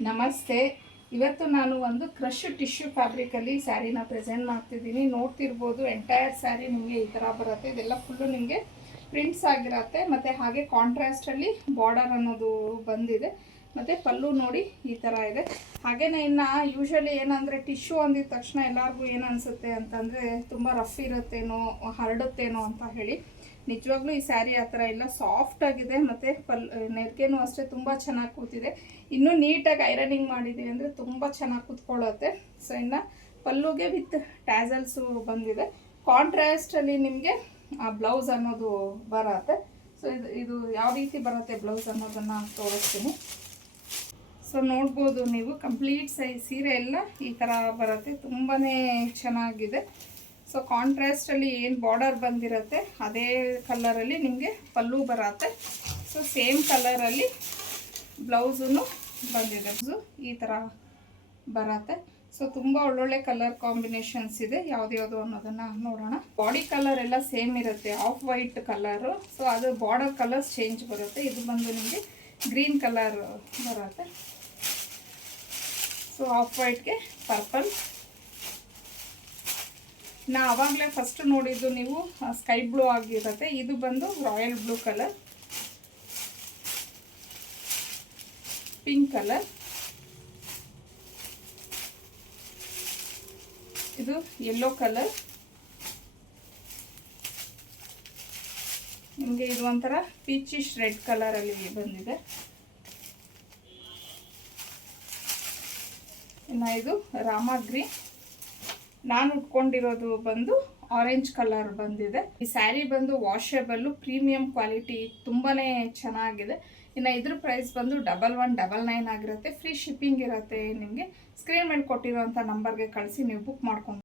ನಮಸ್ತೆ. ಇವತ್ತು ನಾನು ಒಂದು ಕ್ರಶ್ ಟಿಶ್ಯೂ ಫ್ಯಾಬ್ರಿಕಲ್ಲಿ ಸ್ಯಾರಿನ ಪ್ರೆಸೆಂಟ್ ಮಾಡ್ತಿದ್ದೀನಿ. ನೋಡ್ತಿರ್ಬೋದು ಎಂಟೈರ್ ಸ್ಯಾರಿ ನಿಮಗೆ ಈ ಥರ ಬರುತ್ತೆ. ಇದೆಲ್ಲ ಫುಲ್ಲು ನಿಮಗೆ ಪ್ರಿಂಟ್ಸ್ ಆಗಿರುತ್ತೆ ಮತ್ತು ಹಾಗೆ ಕಾಂಟ್ರಾಸ್ಟಲ್ಲಿ ಬಾರ್ಡರ್ ಅನ್ನೋದು ಬಂದಿದೆ. ಮತ್ತು ಪಲ್ಲು ನೋಡಿ ಈ ಥರ ಇದೆ. ಹಾಗೆಯೇ ಇನ್ನು ಯೂಶ್ವಲಿ ಏನಂದರೆ ಟಿಶ್ಯೂ ಅಂದಿದ ತಕ್ಷಣ ಎಲ್ಲರಿಗೂ ಏನು ಅನಿಸುತ್ತೆ ಅಂತಂದರೆ ತುಂಬ ರಫ್ ಇರುತ್ತೇನೋ, ಹರಡುತ್ತೇನೋ ಅಂತ ಹೇಳಿ. ನಿಜವಾಗ್ಲೂ ಈ ಸ್ಯಾರಿ ಆ ಥರ ಎಲ್ಲ ಸಾಫ್ಟ್ ಆಗಿದೆ. ಮತ್ತು ನೆರಿಗೆನೂ ಅಷ್ಟೇ ತುಂಬ ಚೆನ್ನಾಗಿ ಕೂತಿದೆ. ಇನ್ನೂ ನೀಟಾಗಿ ಐರನಿಂಗ್ ಮಾಡಿದ್ದೀವಿ ಅಂದರೆ ತುಂಬ ಚೆನ್ನಾಗಿ ಕೂತ್ಕೊಳ್ಳುತ್ತೆ. ಸೊ ಇನ್ನು ಪಲ್ಲುಗೆ ವಿತ್ ಟ್ಯಾಸಲ್ಸು ಬಂದಿದೆ. ಕಾಂಟ್ರಾಸ್ಟಲ್ಲಿ ನಿಮಗೆ ಆ ಬ್ಲೌಸ್ ಅನ್ನೋದು ಬರುತ್ತೆ. ಸೊ ಇದು ಯಾವ ರೀತಿ ಬರುತ್ತೆ ಬ್ಲೌಸ್ ಅನ್ನೋದನ್ನು ತೋರಿಸ್ತೀನಿ. ಸೊ ನೋಡ್ಬೋದು ನೀವು, ಕಂಪ್ಲೀಟ್ ಸೀರೆ ಎಲ್ಲ ಈ ಥರ ಬರುತ್ತೆ. ತುಂಬಾ ಚೆನ್ನಾಗಿದೆ. ಸೊ ಕಾಂಟ್ರಾಸ್ಟಲ್ಲಿ ಏನು ಬಾರ್ಡರ್ ಬಂದಿರುತ್ತೆ ಅದೇ ಕಲರಲ್ಲಿ ನಿಮಗೆ ಪಲ್ಲು ಬರುತ್ತೆ. ಸೊ ಸೇಮ್ ಕಲರಲ್ಲಿ ಬ್ಲೌಸನ್ನು ಬಂದಿದೆ. ಈ ಥರ ಬರುತ್ತೆ. ಸೊ ತುಂಬ ಒಳ್ಳೊಳ್ಳೆ ಕಲರ್ ಕಾಂಬಿನೇಷನ್ಸ್ ಇದೆ. ಯಾವ್ದು ಅನ್ನೋದನ್ನು ನೋಡೋಣ. ಬಾಡಿ ಕಲರ್ ಎಲ್ಲ ಸೇಮ್ ಇರುತ್ತೆ, ಆಫ್ ವೈಟ್ ಕಲರು. ಸೊ ಅದು ಬಾರ್ಡರ್ ಕಲರ್ಸ್ ಚೇಂಜ್ ಬರುತ್ತೆ. ಇದು ಬಂದು ನಿಮಗೆ ಗ್ರೀನ್ ಕಲರ್ ಬರುತ್ತೆ. ಸೊ ಆಫ್ ವೈಟ್ಗೆ ಪರ್ಪಲ್. ನಾ ಆವಾಗಲೇ ಫಸ್ಟ್ ನೋಡಿದ್ದು ನೀವು ಸ್ಕೈ ಬ್ಲೂ ಆಗಿರುತ್ತೆ. ಇದು ಬಂದು royal blue colour, pink colour, ಇದು ಯೆಲ್ಲೋ ಕಲರ್. ನಿಮಗೆ ಇದು ಒಂಥರ ಪೀಚಿಶ್ ರೆಡ್ ಕಲರಲ್ಲಿ ಬಂದಿದೆ. ಇನ್ನು ಇದು ರಾಮ ಗ್ರೀನ್. ನಾನು ಉಟ್ಕೊಂಡಿರೋದು ಬಂದು ಆರೆಂಜ್ ಕಲರ್ ಬಂದಿದೆ. ಈ ಸ್ಯಾರಿ ಬಂದು ವಾಷೇಬಲ್ಲು, ಪ್ರೀಮಿಯಂ ಕ್ವಾಲಿಟಿ, ತುಂಬಾ ಚೆನ್ನಾಗಿದೆ. ಇನ್ನು ಇದ್ರ ಪ್ರೈಸ್ ಬಂದು 1199 ಆಗಿರುತ್ತೆ. ಫ್ರೀ ಶಿಪ್ಪಿಂಗ್ ಇರುತ್ತೆ. ನಿಮಗೆ ಸ್ಕ್ರೀನ್ ಮೇಲೆ ಕೊಟ್ಟಿರೋಂಥ ನಂಬರ್ಗೆ ಕಳಿಸಿ ನೀವು ಬುಕ್ ಮಾಡ್ಕೊಂಡು